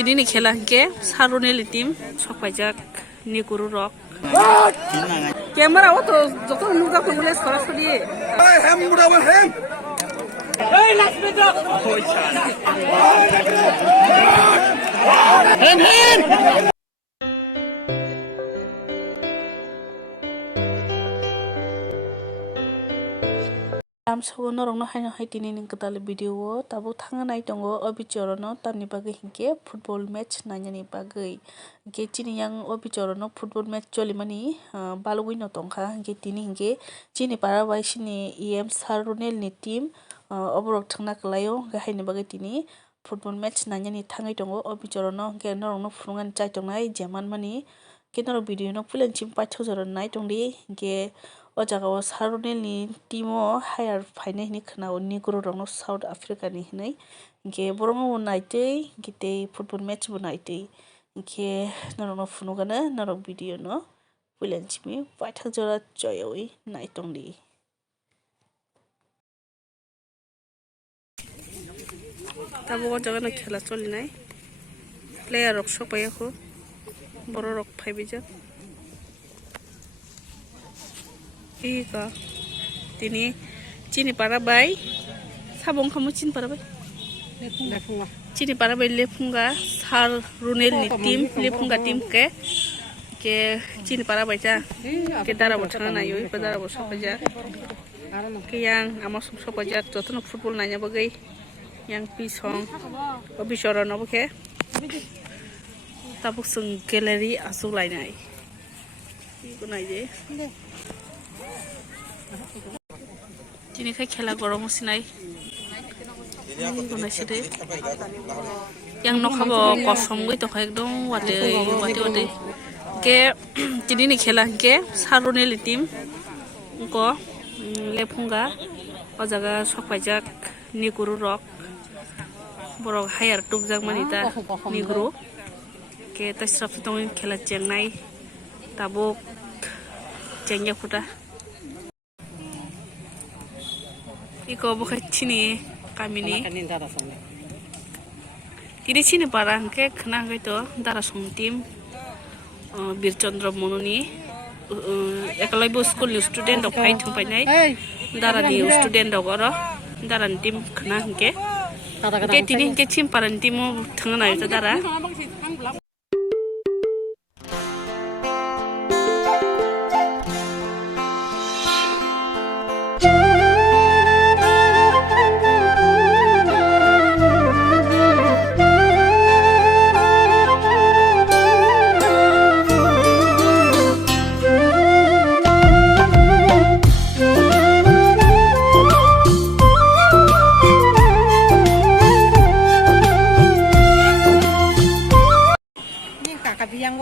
Tini khela ke saruneli team sokpaijak ni guru rok. Camera auto joto muda ko bole sorasori. Hem muda bol hem. Hey last minute. Hem. Am norong no hai tini ning ketal video tabu thanga nai tongo obichorono tamni bagai hingke football match nanyani bagai hingke chini yang obichorono football match cholimani balugui no tongkha hingke tini hingke chini para bai sini em sarunel ni team oborok thangna klaio haini bagai tini football match nanyani thangai tongo obichorono hingke norong no phungan chai tongnai jeman mani ke norok video no pulen chim paithojoro nai tongdi hingke o jaga o sarunel ni team o hire fainai ni khana ni guru rok no South Africa ni hinai hingke borong o naitei hingke football match bo naitei hingke norok no phunukano norok video no pulen chimi paithojora joyoi nai tongdi. Tabo o jaga no khela cholinai player rok sokpaiyako borok rok phaibijak ika tini chini para bai sabong kamu chin para bai chini para bai lefunga sar runel ni team lefunga team ke chini para bai ja ke dara bothana na yoi dara bo sopaja ke yang amasum sopaja jotono football nanya bagai yang pisong obisoro no ke tabuk sung gallery asulai nai iko nai je Tini kai khela gorom sinai bonaside yang nokhabo kosom goi to khai ekdom wate ke tini ni khela ke saruneli team ko lefunga o jaga sokpaijak ni guru rok borok hayar tubjak manita ni guru ke tasraf tong khela chengnai tabuk chengya futa iko bukan chini kamini ini chini barang ke kena gitu darah song tim Birchandra Mononi ekalai bu school student dok fight humpai nai darah di student dok oro darah tim kena ke tini ke chim paran timu tengah itu darah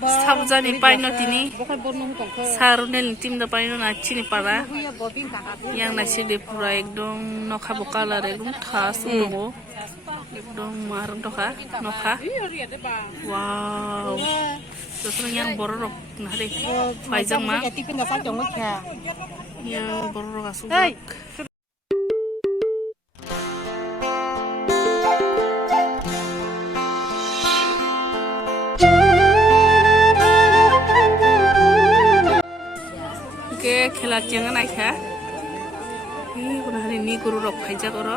Sabjani paino tini sarunel team da paino na chini para yang nasi de pura ekdom nokha bo color ekdom khas ungo ekdom marung toka nokha wow terus yang borok nah deh paijang mah yang borok asuk khela chenga nai kha kuna hari ni guru rok phaijak oro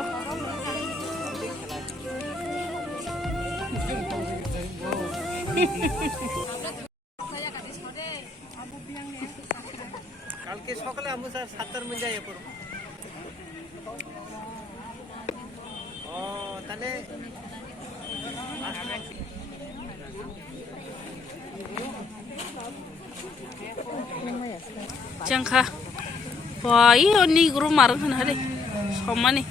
কালকে সকালে আমু sir 7টার মধ্যে যাই পড়ব ও তাহলে Jangka, wah iya ni guru marah kan hari, sama nih.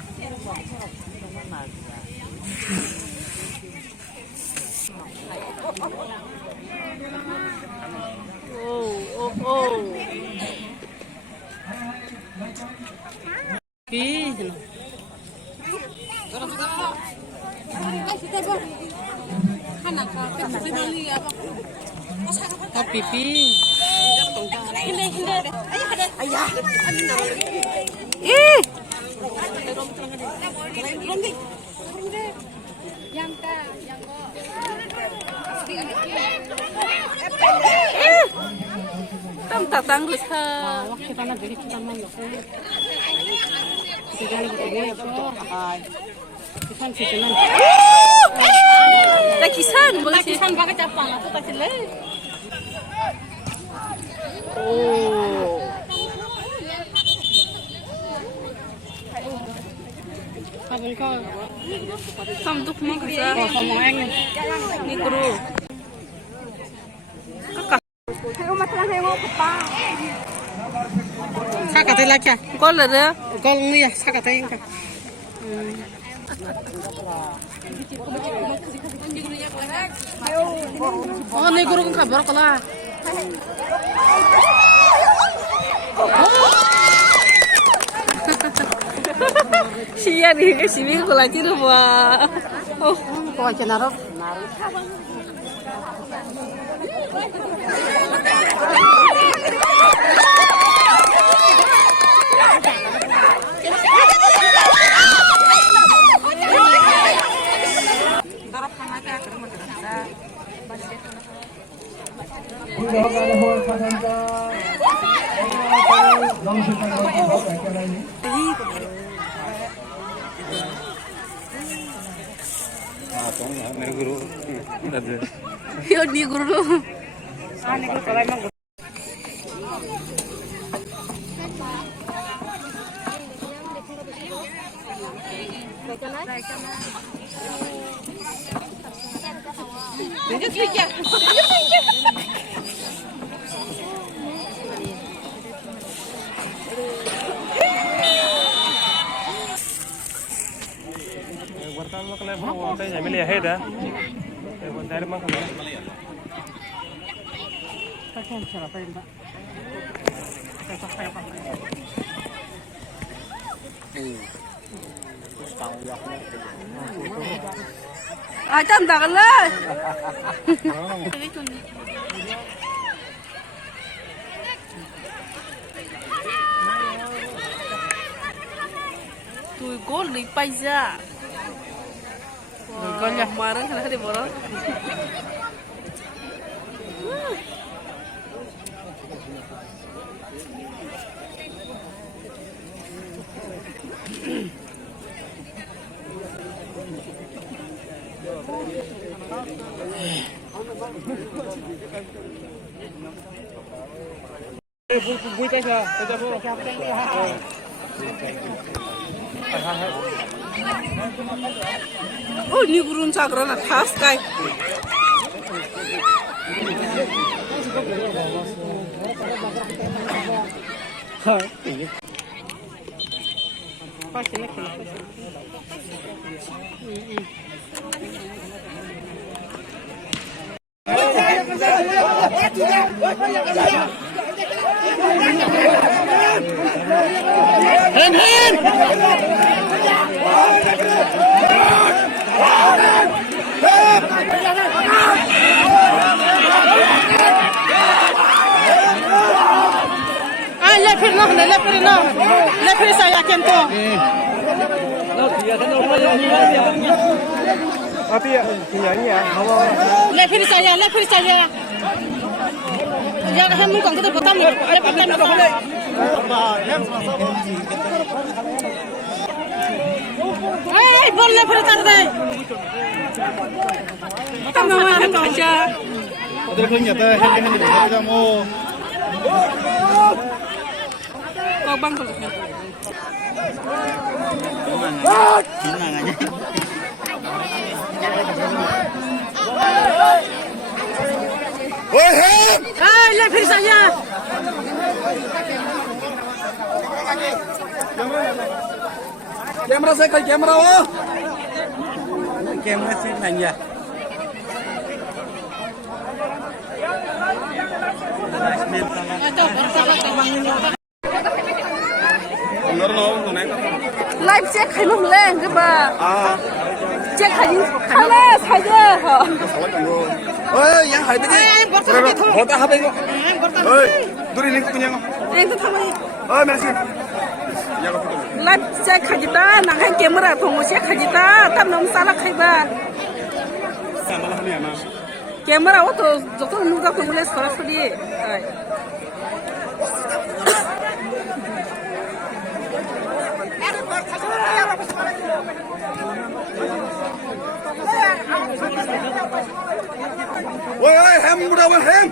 Oh. Pipi. Ayah. Yang Tam tatang lisa. Kisan, kisan bakal capang aku kasih le. Oh. Samduk mo kisa. Ni guru. 사과들 라키야. Golere. 골니야 사과들. 내 그룹은 가버려 거라. Siya ni kasi mi ko lagi ro ba. Oh, 또 이제 나로. yun ni guru. Bertahan lo kalian mau tanya milih ya dah. Dari mana kalian? Chăm tạc lên. Tôi có lý bay ra. Con nhà marah kenapa di borong? Oh, ni gurun sakral na khas kai. Lepas saya kento. Tapi ya penyanyi ya. Lepas saya. Jangan hanya mungkin kita betam. Hey, boleh lepas tadi. Tama na kaca. Udah nyata ini kita mau. Kau bang kalau Hey, lepas saya. Kamera saya kai kamera oh. Kamera saya nanya. live check khai nung lên cái bà. Check khai khai lên khai ra. Oi, yang hai tadi. Kota HP kok. Oi, duri link punya kok. Yang tu thamai. Oi, merci. Ya kok. Live check khai kita, nang hai camera thong check khai kita, tam nong salah khai ba. Sama lah ni ama. ক্যামেরাও তো যত মুদা করলে সরাসরি Ôi, hem mua đâu mà hem.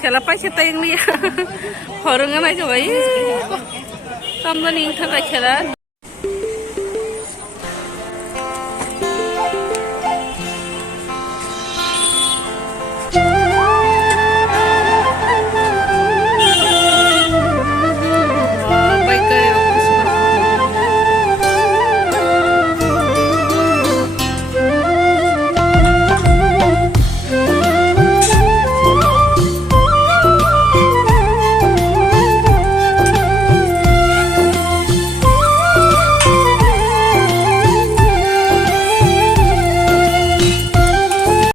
খেলা পাইছে তাই হরঙ্গা নাই যাবাই তামদানি থাকা খেলা